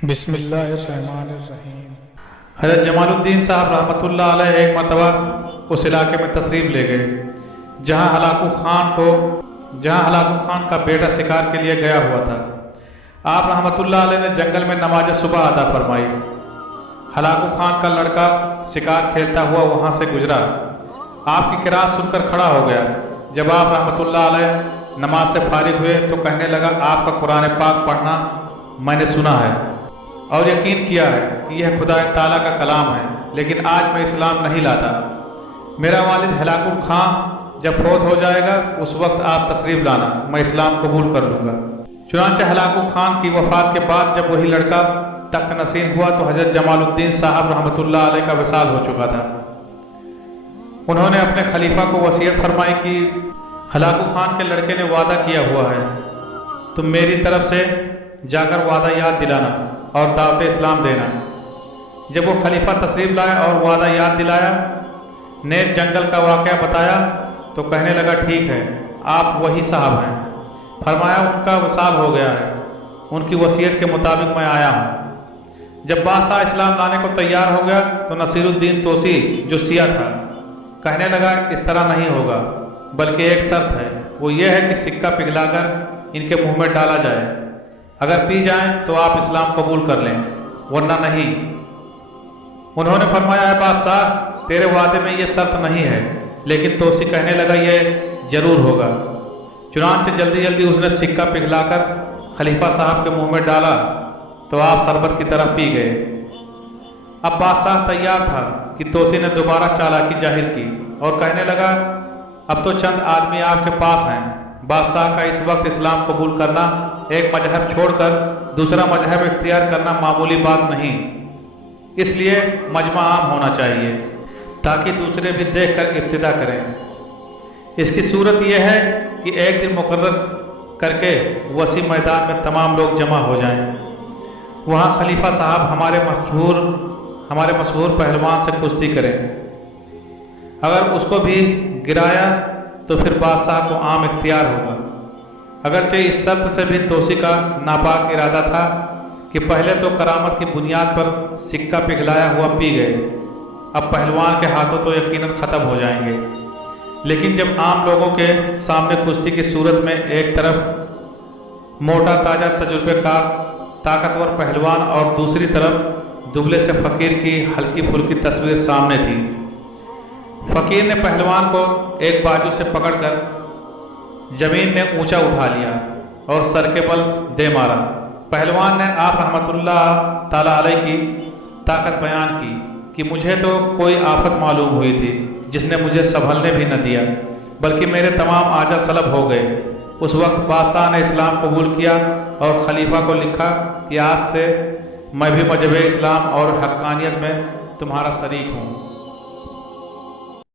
बिस्मिल्लाहिर्रहमानिर्रहीम। हज़रत जमालुद्दीन साहब रहमतुल्लाह अलैह एक मरतबा उस इलाके में तशरीफ़ ले गए जहाँ हलाकू खान का बेटा शिकार के लिए गया हुआ था। आप रहमतुल्लाह अलैह ने जंगल में नमाज सुबह अदा फरमाई। हलाकू खान का लड़का शिकार खेलता हुआ वहाँ से गुजरा, आपकी किरात सुनकर खड़ा हो गया। जब आप रहमतुल्लाह अलैह नमाज से फारिग हुए तो कहने लगा, आपका कुरान पाक पढ़ना मैंने सुना है और यकीन किया है कि यह खुदा ताला का कलाम है, लेकिन आज मैं इस्लाम नहीं लाता। मेरा वालिद हलाकू खान जब फौत हो जाएगा उस वक्त आप तशरीफ़ लाना, मैं इस्लाम कबूल कर लूँगा। चुनांचे हलाकू खान की वफ़ात के बाद जब वही लड़का तख्त नसीन हुआ तो हज़रत जमालुद्दीन साहब रहमतुल्लाह अलैह का विसाल हो चुका था। उन्होंने अपने खलीफा को वसीयत फरमाई कि हलाकू खान के लड़के ने वादा किया हुआ है, तुम मेरी तरफ से जाकर वादा याद दिलाना और दावत इस्लाम देना। जब वो खलीफा तशरीफ़ लाया और वादा याद दिलाया, ने जंगल का वाक़या बताया तो कहने लगा, ठीक है, आप वही साहब हैं। फरमाया, उनका विसाल हो गया है, उनकी वसीयत के मुताबिक मैं आया हूँ। जब बादशाह इस्लाम लाने को तैयार हो गया तो नसीरुद्दीन तोसी जो सिया था कहने लगा, इस तरह नहीं होगा, बल्कि एक शर्त है, वो ये है कि सिक्का पिघलाकर इनके मुंह में डाला जाए। अगर पी जाएं तो आप इस्लाम कबूल कर लें, वरना नहीं। उन्होंने फरमाया, बादशाह तेरे वादे में ये शर्त नहीं है, लेकिन तोसी कहने लगा, ये जरूर होगा। चुनांचे जल्दी जल्दी उसने सिक्का पिघलाकर खलीफा साहब के मुंह में डाला तो आप शरबत की तरह पी गए। अब बादशाह तैयार था कि तोसी ने दोबारा चालाकी जाहिर की और कहने लगा, अब तो चंद आदमी आपके पास हैं। बादशाह का इस वक्त इस्लाम कबूल करना, एक मजहब छोड़कर दूसरा मजहब इख्तियार करना मामूली बात नहीं, इसलिए मजमा आम होना चाहिए ताकि दूसरे भी देखकर इब्तिदा करें। इसकी सूरत यह है कि एक दिन मुकर्रर करके वसी मैदान में तमाम लोग जमा हो जाएं। वहाँ खलीफा साहब हमारे मशहूर पहलवान से कुश्ती करें। अगर उसको भी गिराया तो फिर बादशाह को आम इख्तियार होगा। अगरचे इस शर्त से भी तोसी का नापाक इरादा था कि पहले तो करामत की बुनियाद पर सिक्का पिघलाया हुआ पी गए, अब पहलवान के हाथों तो यकीनन ख़त्म हो जाएंगे। लेकिन जब आम लोगों के सामने कुश्ती की सूरत में एक तरफ मोटा ताज़ा तजुर्बेकार ताकतवर पहलवान और दूसरी तरफ दुबले से फ़कीर की हल्की फुल्की तस्वीर सामने थी। फ़कीर ने पहलवान को एक बाजू से पकड़कर ज़मीन में ऊंचा उठा लिया और सर के बल दे मारा। पहलवान ने आप रहमतुल्लाह ताला अलैह की ताकत बयान की कि मुझे तो कोई आफत मालूम हुई थी जिसने मुझे संभलने भी न दिया, बल्कि मेरे तमाम आजा सलब हो गए। उस वक्त बादशाह ने इस्लाम कबूल किया और खलीफा को लिखा कि आज से मैं भी मजहब इस्लाम और हक्कानियत में तुम्हारा शरीक हूँ।